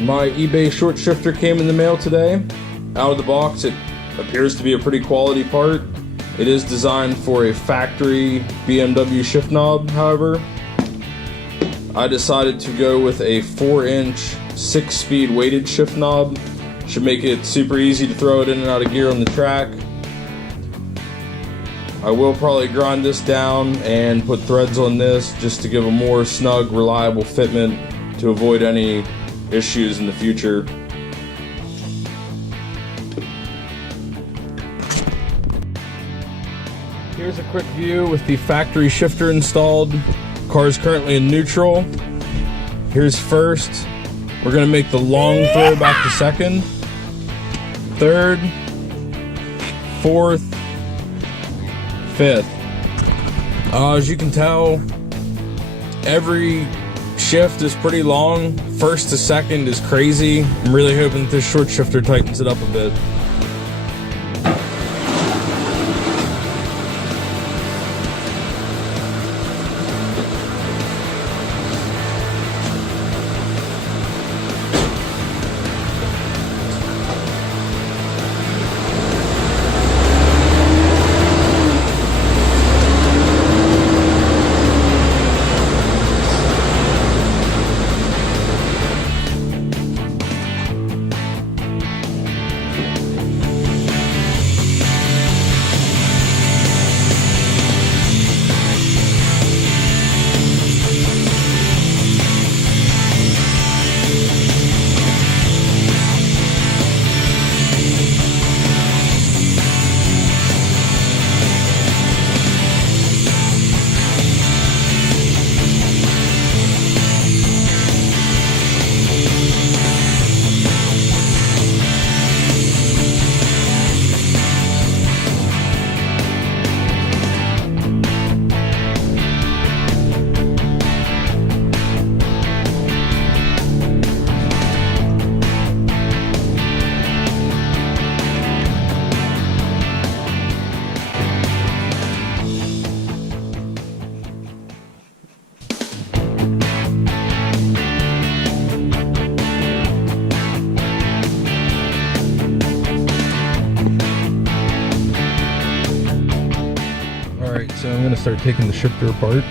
My eBay short shifter came in the mail today. Out of the box, it appears to be a pretty quality part. It is designed for a factory BMW shift knob, however. I decided to go with a 4-inch 6-speed weighted shift knob. Should make it super easy to throw it in and out of gear on the track. I will probably grind this down and put threads on this just to give a more snug, reliable fitment to avoid any issues in the future. Here's a quick view with the factory shifter installed. Car is currently in neutral. Here's first. We're gonna make the long throw back to second, third, fourth, fifth. As you can tell, every shift is pretty long. First to second is crazy. I'm really hoping that this short shifter tightens it up a bit. Alright, so I'm going to start taking the shifter apart.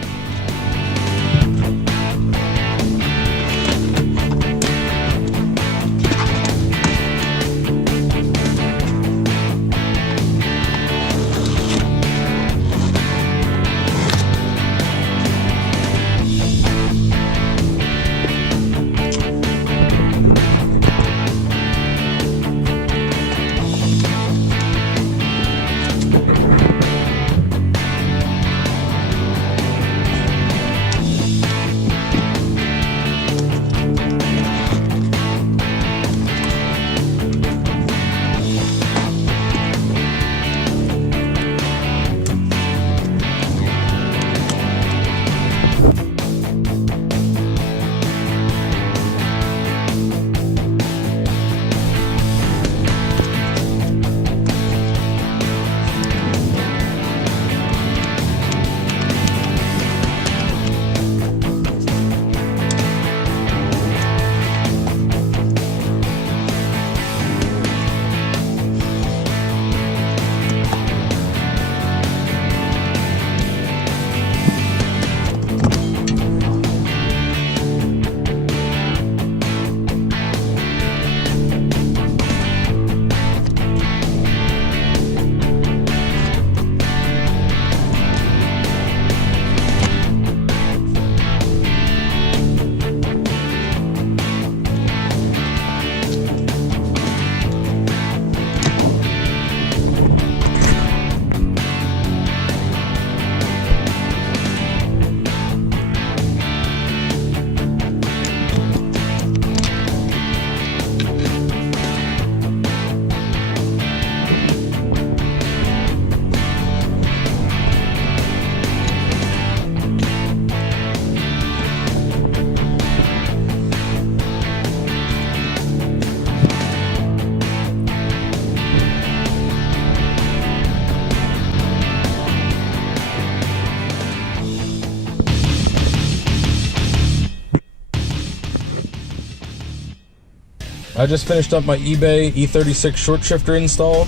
I just finished up my eBay E36 short shifter install.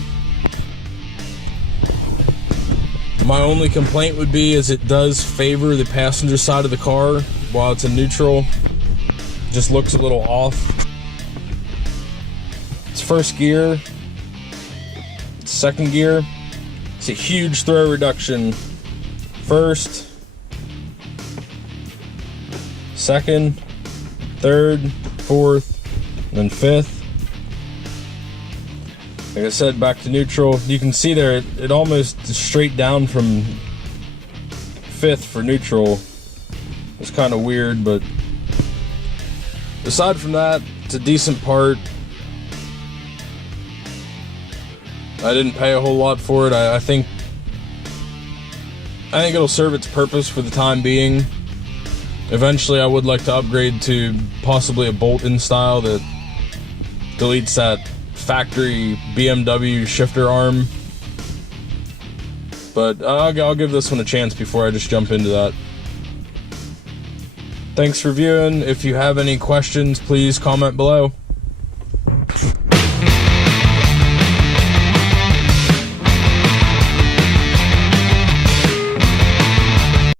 My only complaint would be is it does favor the passenger side of the car while it's in neutral. Just looks a little off. It's first gear. It's second gear. It's a huge throw reduction. First, second, third, fourth, and then fifth. Like I said, back to neutral. You can see there, it almost straight down from fifth for neutral. It's kind of weird, but aside from that, it's a decent part. I didn't pay a whole lot for it. I think it'll serve its purpose for the time being. Eventually, I would like to upgrade to possibly a bolt-in style that deletes that factory BMW shifter arm. But I'll give this one a chance before I just jump into that. Thanks for viewing. If you have any questions, please comment below.